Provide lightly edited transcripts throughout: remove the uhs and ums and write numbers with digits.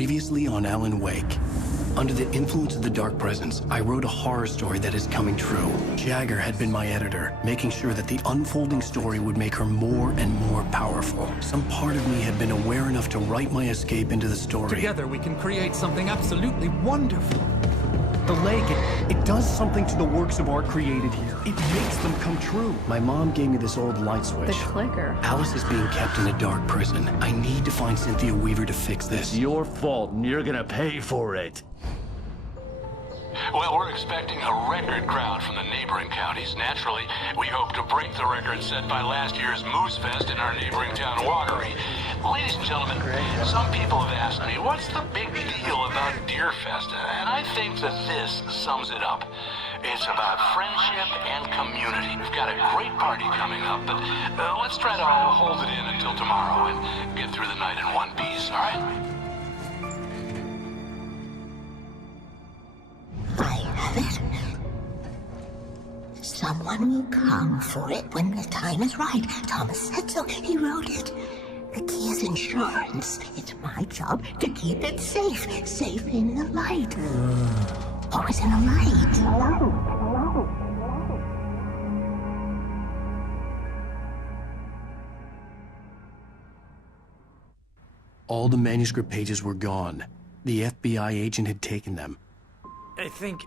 Previously on Alan Wake. Under the influence of the dark presence, I wrote a horror story that is coming true. Jagger had been my editor, making sure that the unfolding story would make her more and more powerful. Some part of me had been aware enough to write my escape into the story. Together we can create something absolutely wonderful. The lake, it does something to the works of art created here. It makes them come true. My mom gave me this old light switch. The clicker. Alice is being kept in a dark prison. I need to find Cynthia Weaver to fix this. It's your fault, and you're gonna pay for it. Well, we're expecting a record crowd from the neighboring counties. Naturally, we hope to break the record set by last year's Moose Fest in our neighboring town, Walkery. Ladies and gentlemen, some people have asked me, what's the big deal about Deer Fest? And I think that this sums it up. It's about friendship and community. We've got a great party coming up, but let's try to hold it in until tomorrow and get through the night in one piece, all right? I have it. Someone will come for it when the time is right. Thomas said so. He wrote it. The key is insurance. It's my job to keep it safe. Safe in the light. Always in the light. All the manuscript pages were gone. The FBI agent had taken them. I think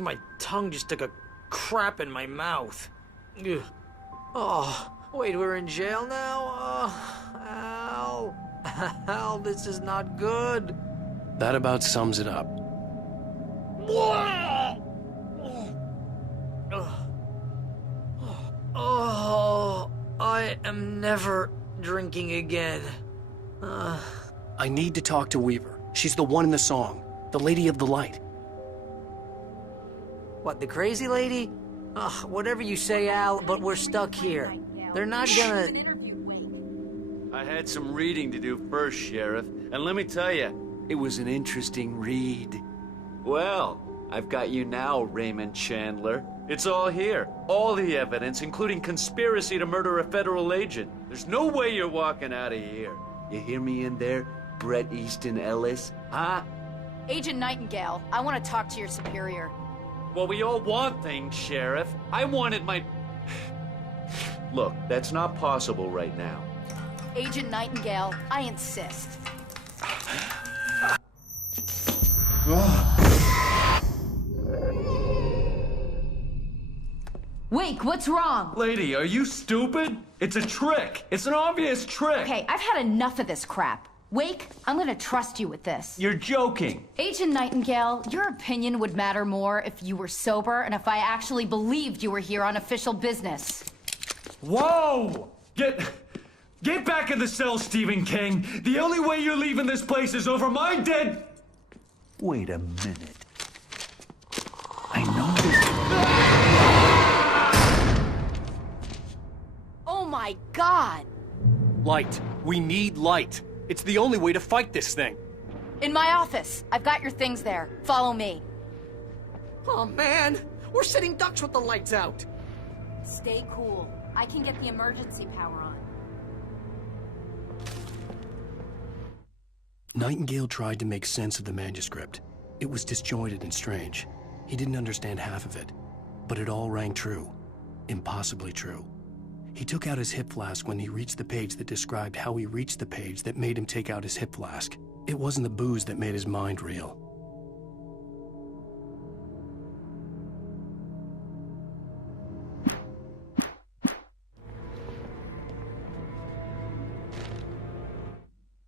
my tongue just took a crap in my mouth. Ugh. Oh, wait, we're in jail now? Al. Al, this is not good. That about sums it up. Oh, I am never drinking again. I need to talk to Weaver. She's the one in the song. The Lady of the Light. What, the crazy lady? Ugh, whatever you say, Al, but we're stuck here. They're not gonna... I had some reading to do first, Sheriff, and let me tell you, it was an interesting read. Well, I've got you now, Raymond Chandler. It's all here. All the evidence, including conspiracy to murder a federal agent. There's no way you're walking out of here. You hear me in there, Bret Easton Ellis? Huh? Agent Nightingale, I want to talk to your superior. Well, we all want things, Sheriff. I wanted my... Look, that's not possible right now. Agent Nightingale, I insist. Wake, what's wrong? Lady, are you stupid? It's a trick. It's an obvious trick. Okay, I've had enough of this crap. Wake, I'm gonna trust you with this. You're joking. Agent Nightingale, your opinion would matter more if you were sober and if I actually believed you were here on official business. Whoa! Get back in the cell, Stephen King. The only way you're leaving this place is over my dead... Wait a minute. I know this... Oh my God! Light. We need light. It's the only way to fight this thing. In my office. I've got your things there. Follow me. Oh, man! We're sitting ducks with the lights out! Stay cool. I can get the emergency power on. Nightingale tried to make sense of the manuscript. It was disjointed and strange. He didn't understand half of it, but it all rang true. Impossibly true. He took out his hip flask when he reached the page that described how he reached the page that made him take out his hip flask. It wasn't the booze that made his mind reel.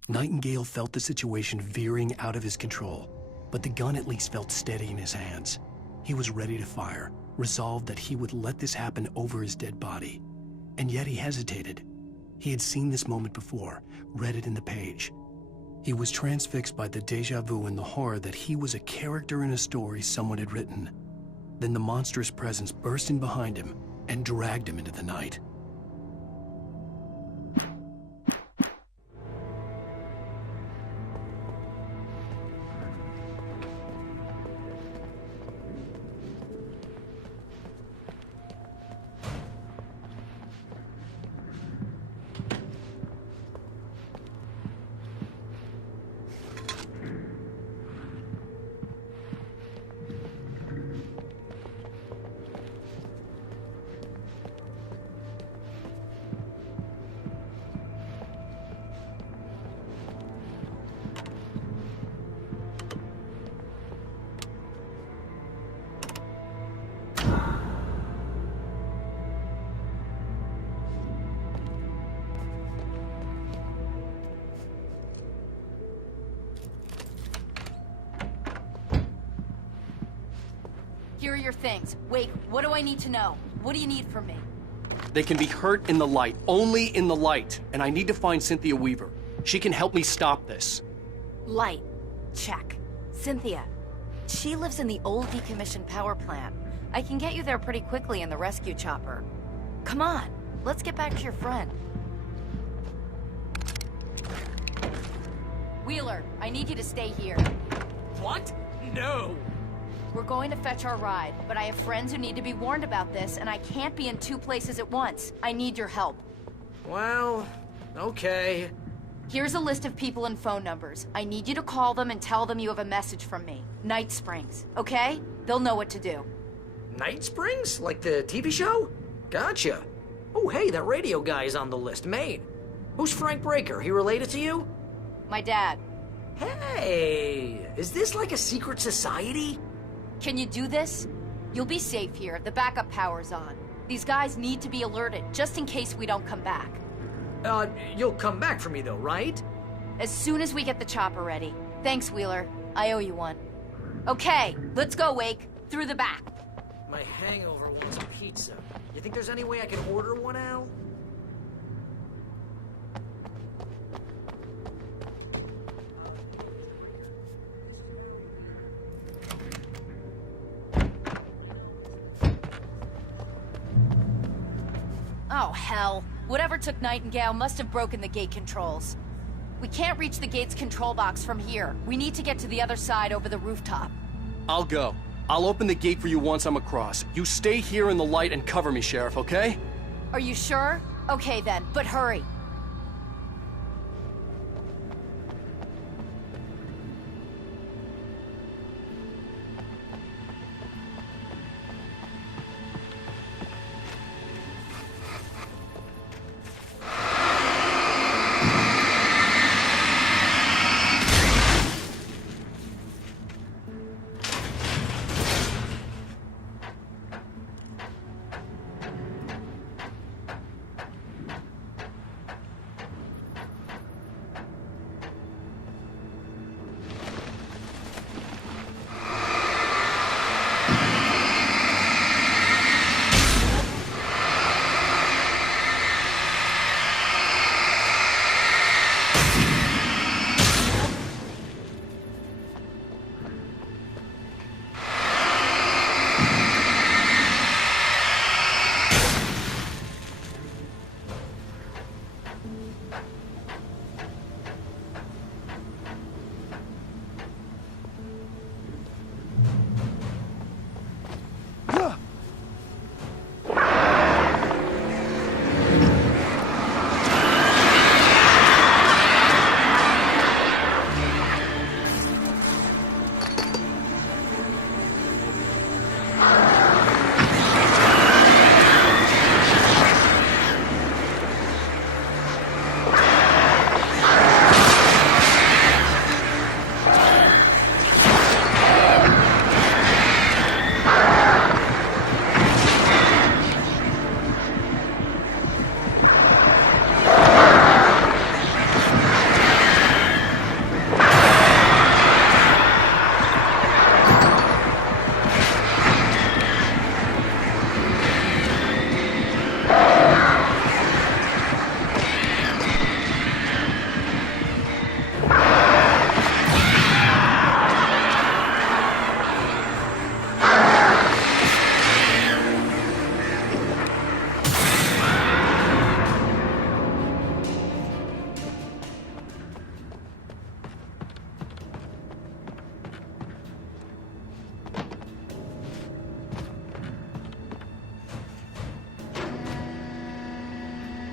Nightingale felt the situation veering out of his control, but the gun at least felt steady in his hands. He was ready to fire, resolved that he would let this happen over his dead body. And yet he hesitated. He had seen this moment before, read it in the page. He was transfixed by the déjà vu and the horror that he was a character in a story someone had written. Then the monstrous presence burst in behind him and dragged him into the night. Here are your things. Wait, what do I need to know? What do you need from me? They can be hurt in the light, only in the light. And I need to find Cynthia Weaver. She can help me stop this. Light. Check. Cynthia. She lives in the old decommissioned power plant. I can get you there pretty quickly in the rescue chopper. Come on, let's get back to your friend. Wheeler, I need you to stay here. What? No. We're going to fetch our ride, but I have friends who need to be warned about this, and I can't be in 2 places at once. I need your help. Well, okay. Here's a list of people and phone numbers. I need you to call them and tell them you have a message from me. Night Springs, okay? They'll know what to do. Night Springs? Like the TV show? Gotcha. Oh, hey, that radio guy is on the list, Maine. Who's Frank Breaker? He related to you? My dad. Hey, is this like a secret society? Can you do this? You'll be safe here. The backup power's on. These guys need to be alerted, just in case we don't come back. You'll come back for me though, right? As soon as we get the chopper ready. Thanks, Wheeler. I owe you one. Okay, let's go, Wake. Through the back. My hangover wants a pizza. You think there's any way I can order one, Al? Oh, hell. Whatever took Nightingale must have broken the gate controls. We can't reach the gate's control box from here. We need to get to the other side over the rooftop. I'll go. I'll open the gate for you once I'm across. You stay here in the light and cover me, Sheriff, okay? Are you sure? Okay then, but hurry.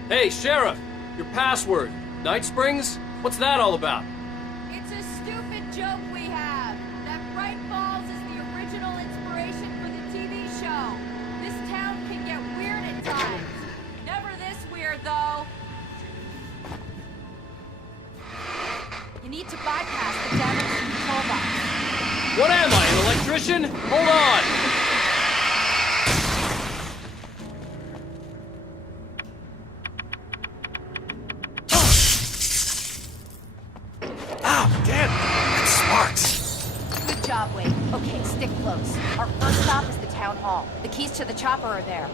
Hey, Sheriff! Your password. Night Springs? What's that all about? It's a stupid joke we have. That Bright Falls is the original inspiration for the TV show. This town can get weird at times. Never this weird, though. You need to bypass the damaged control box. What am I, an electrician? Hold on! Good job, Wade. Okay, stick close. Our first stop is the keys to the chopper are there.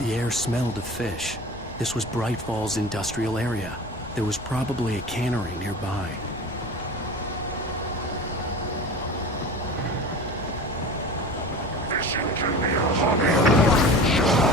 The air smelled of fish. This was Bright Falls industrial area. There was probably a cannery nearby. Fishing can be a hobby. Sure.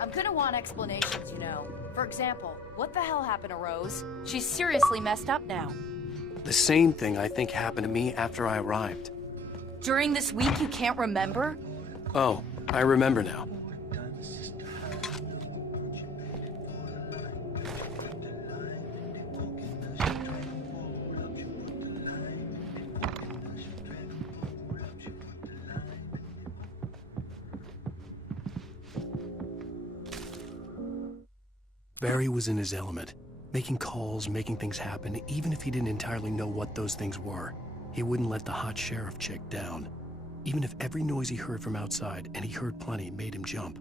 I'm gonna want explanations, you know. For example, what the hell happened to Rose? She's seriously messed up now. The same thing I think happened to me after I arrived. During this week, you can't remember? Oh, I remember now. Barry was in his element, making calls, making things happen, even if he didn't entirely know what those things were. He wouldn't let the hot sheriff chick down. Even if every noise he heard from outside, and he heard plenty, made him jump.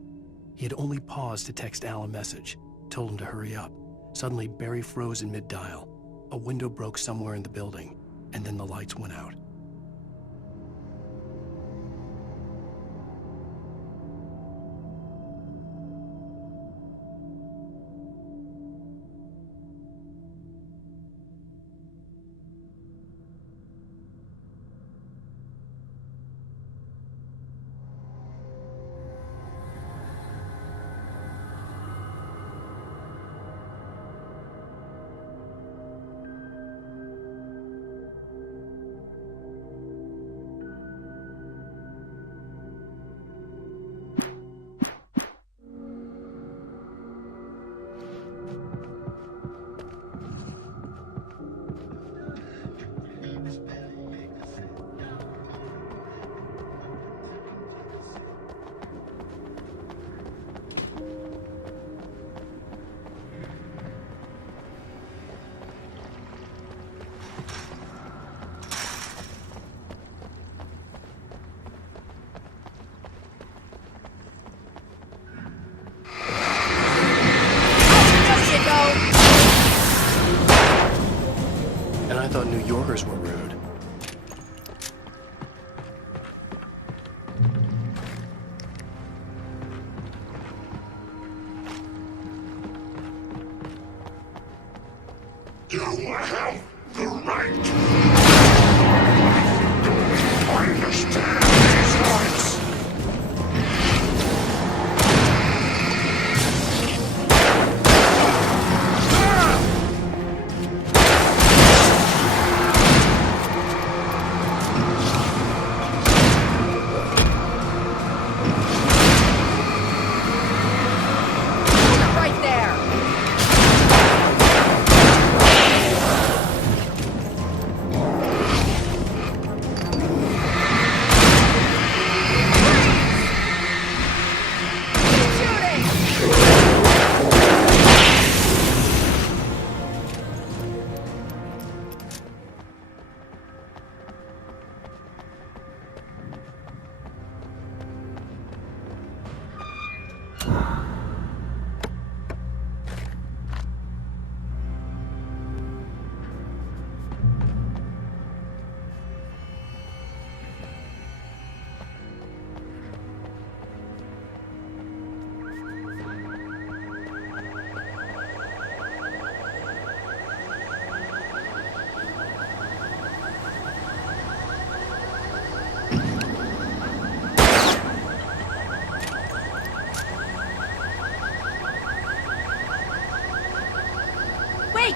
He had only paused to text Al a message, told him to hurry up. Suddenly, Barry froze in mid-dial. A window broke somewhere in the building, and then the lights went out. And I thought New Yorkers were rude. You have the right. I understand these rights.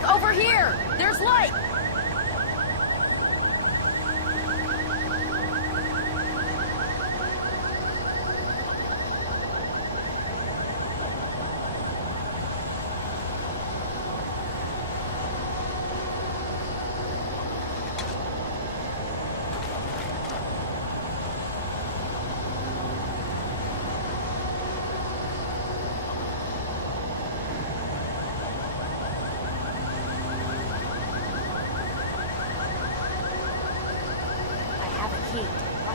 Over here! There's light!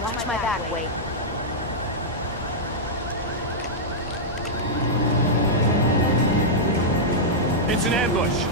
Watch my back, Wade. It's an ambush.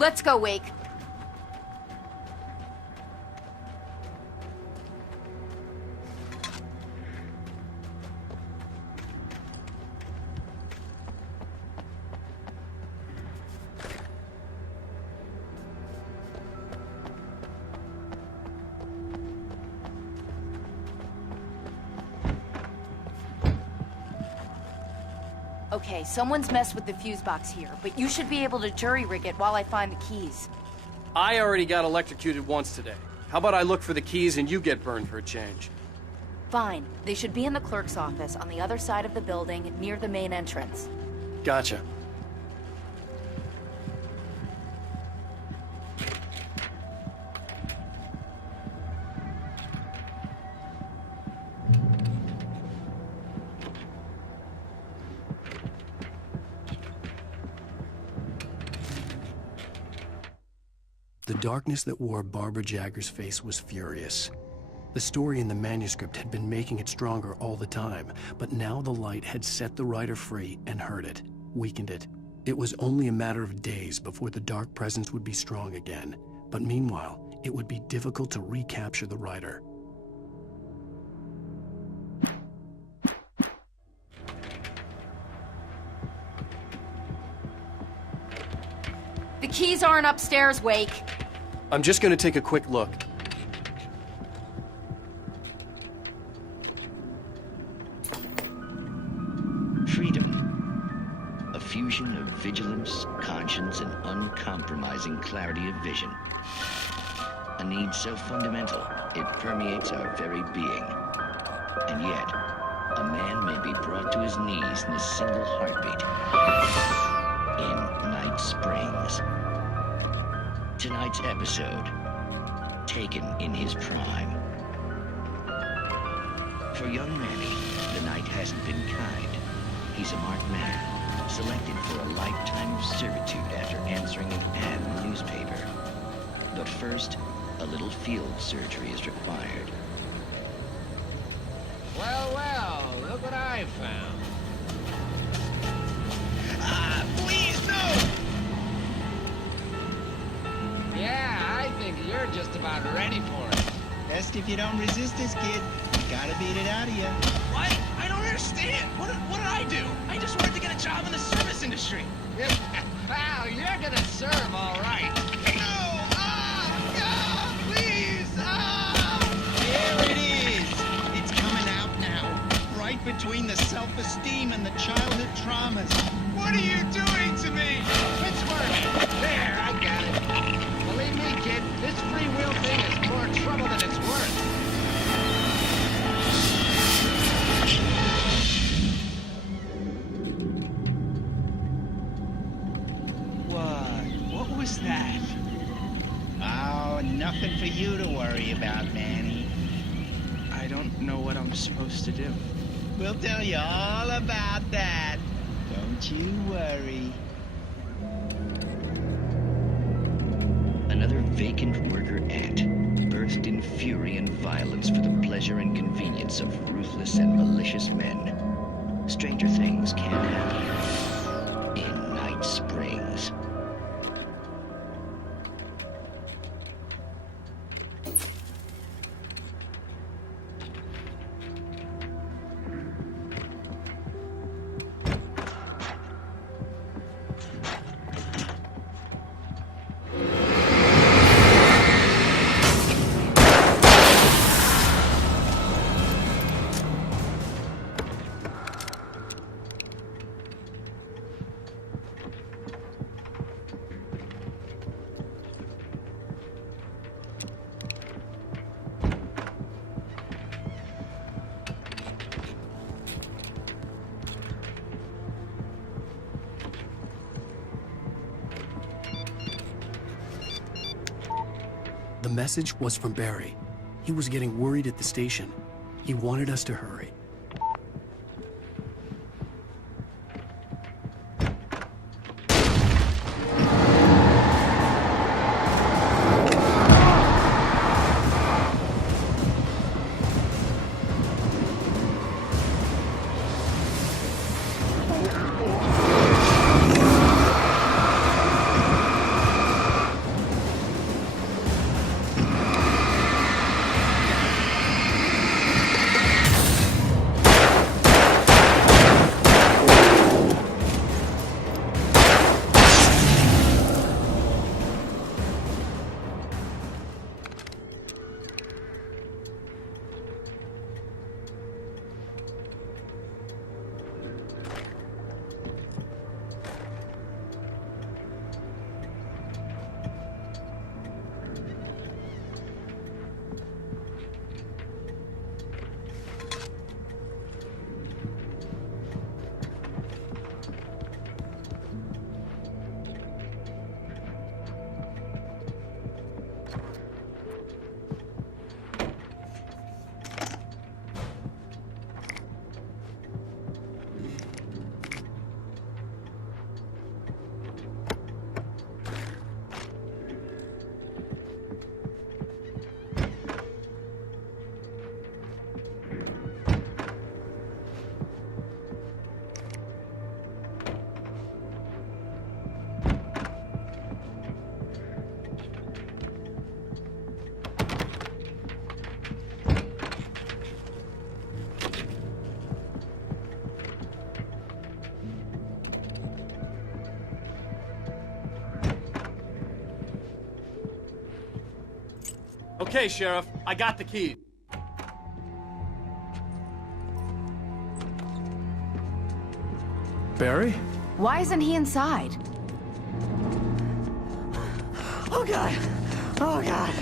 Let's go, Wake. Okay, someone's messed with the fuse box here, but you should be able to jury-rig it while I find the keys. I already got electrocuted once today. How about I look for the keys and you get burned for a change? Fine. They should be in the clerk's office on the other side of the building, near the main entrance. Gotcha. The darkness that wore Barbara Jagger's face was furious. The story in the manuscript had been making it stronger all the time, but now the light had set the writer free and hurt it, weakened it. It was only a matter of days before the dark presence would be strong again, but meanwhile, it would be difficult to recapture the writer. The keys aren't upstairs, Wake. I'm just gonna take a quick look. Freedom. A fusion of vigilance, conscience, and uncompromising clarity of vision. A need so fundamental, it permeates our very being. And yet, a man may be brought to his knees in a single heartbeat. In Night Springs. Tonight's episode, taken in his prime. For young Manny, the night hasn't been kind. He's a marked man, selected for a lifetime of servitude after answering an ad in the newspaper. But first, a little field surgery is required. Well, well, look what I found. Please, no! Yeah, I think you're just about ready for it. Best if you don't resist this, kid. Gotta beat it out of you. What? I don't understand. What did I do? I just wanted to get a job in the service industry. Wow, you're gonna serve all right. No! God, please! Here it is. It's coming out now. Right between the self-esteem and the childhood traumas. What are you doing to me? Quit squirming. There, I got it. Believe me, kid, this free will thing is more trouble than it's worth. What was that? Oh, nothing for you to worry about, Manny. I don't know what I'm supposed to do. We'll tell you all about that. Don't you worry. Another vacant worker ant, birthed in fury and violence for the pleasure and convenience of ruthless and malicious men. Stranger things can happen in Night Springs. The message was from Barry. He was getting worried at the station. He wanted us to hurry. Okay, Sheriff, I got the key. Barry? Why isn't he inside? Oh, God. Oh, God.